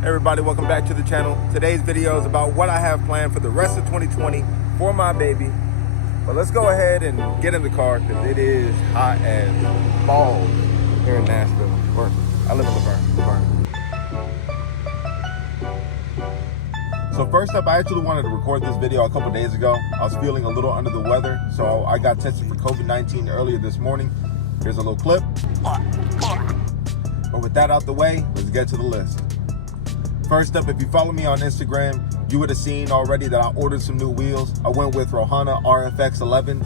Hey everybody, welcome back to the channel. Today's video is about what I have planned for the rest of 2020 for my baby. But let's go ahead and get in the car because it is hot as balls here in Nashville. Or I live in Laverne. So first up, I actually wanted to record this video a couple days ago. I was feeling a little under the weather, so I got tested for COVID-19 earlier this morning. Here's a little clip. But with that out the way, let's get to the list. First up, if you follow me on Instagram, you would have seen already that I ordered some new wheels. I went with Rohana RFX 11.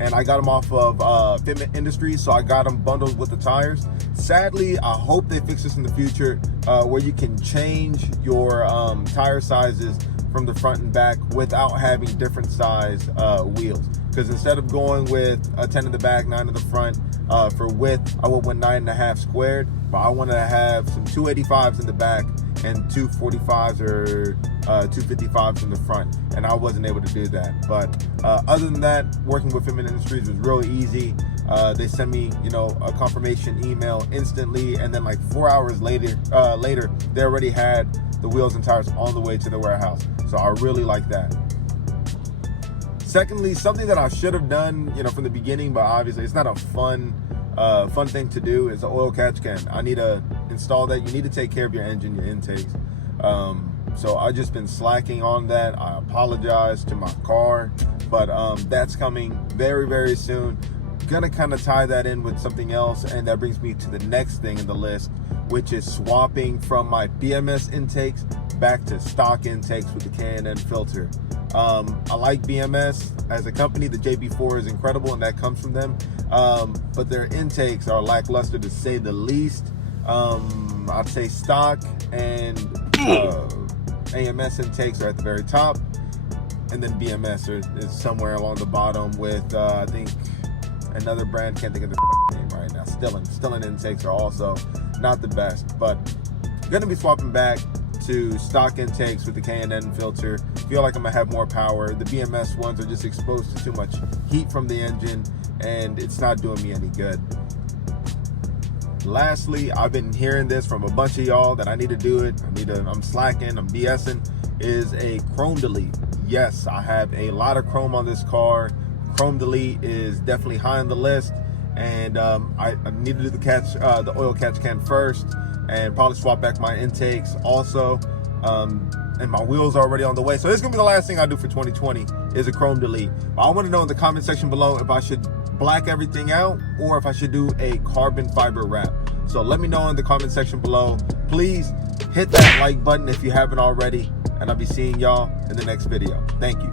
And I got them off of Fitment Industries, so I got them bundled with the tires. Sadly, I hope they fix this in the future where you can change your tire sizes from the front and back without having different size wheels. Because instead of going with a 10 in the back, 9 in the front, for width, I went with 9.5 squared, but I wanted to have some 285s in the back and 245s or 255s in the front, and I wasn't able to do that. But other than that, working with Infiniti Industries was real easy. They sent me, a confirmation email instantly, and then like 4 hours later, they already had the wheels and tires on the way to the warehouse. So I really like that. Secondly, something that I should have done, from the beginning, but obviously it's not a fun thing to do, is the oil catch can. I need to install that. You need to take care of your engine, your intakes. So I've just been slacking on that. I apologize to my car, but that's coming very, very soon. Gonna kind of tie that in with something else, and that brings me to the next thing in the list, which is swapping from my BMS intakes back to stock intakes with the K&N filter. I like BMS as a company. The JB4 is incredible, and that comes from them. But their intakes are lackluster, to say the least. I'd say stock and AMS intakes are at the very top, and then BMS is somewhere along the bottom with I think another brand, can't think of the name right now. Stillen intakes are also not the best, but gonna be swapping back to stock intakes with the K&N filter. Feel like I'm gonna have more power. The BMS ones are just exposed to too much heat from the engine, and it's not doing me any good. Lastly, I've been hearing this from a bunch of y'all that I need to do it. I'm slacking, I'm BSing, is a chrome delete. Yes, I have a lot of chrome on this car. Chrome delete is definitely high on the list, and I need to do the oil catch can first, and probably swap back my intakes also. And my wheels are already on the way. So this is gonna be the last thing I do for 2020 is a chrome delete. But I want to know in the comment section below if I should black everything out or if I should do a carbon fiber wrap. So let me know in the comment section below. Please hit that like button if you haven't already, and I'll be seeing y'all in the next video. Thank you.